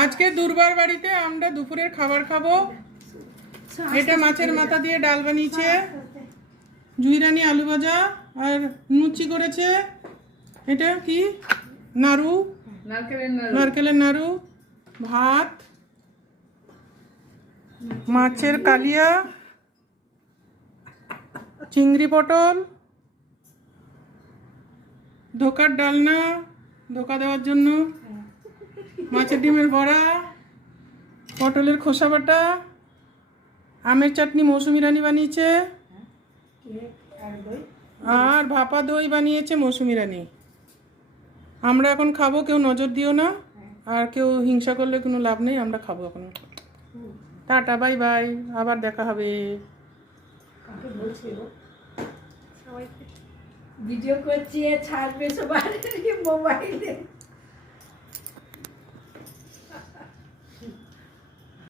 আজকে দুর্বার বাড়িতে আমরা দুপুরের খাবার খাবো। এটা মাছের মাথা দিয়ে ডাল বানিয়েছে, জুইরানি আলু ভাজা আর লুচি করেছে। এটা কি নাড়ু, নারকেলের নাড়ু, ভাত, মাছের কালিয়া, চিংড়ি পটল, ধোকার ডালনা, ধোকা দেওয়ার জন্য, মাছের ডিমের বড়া, পটলের খোসা বাটা, আমের চাটনি মৌসুমি রানী বানিয়েছে, আর ভাপা দই বানিয়েছে মৌসুমি রানী। আমরা এখন খাবো, কেউ নজর দিও না, আর কেউ হিংসা করলে কোনো লাভ নেই। আমরা খাবো এখন। টাটা, বাই বাই, আবার দেখা হবে। ভিডিও করছি, ছাড়বে সবার মোবাইলে।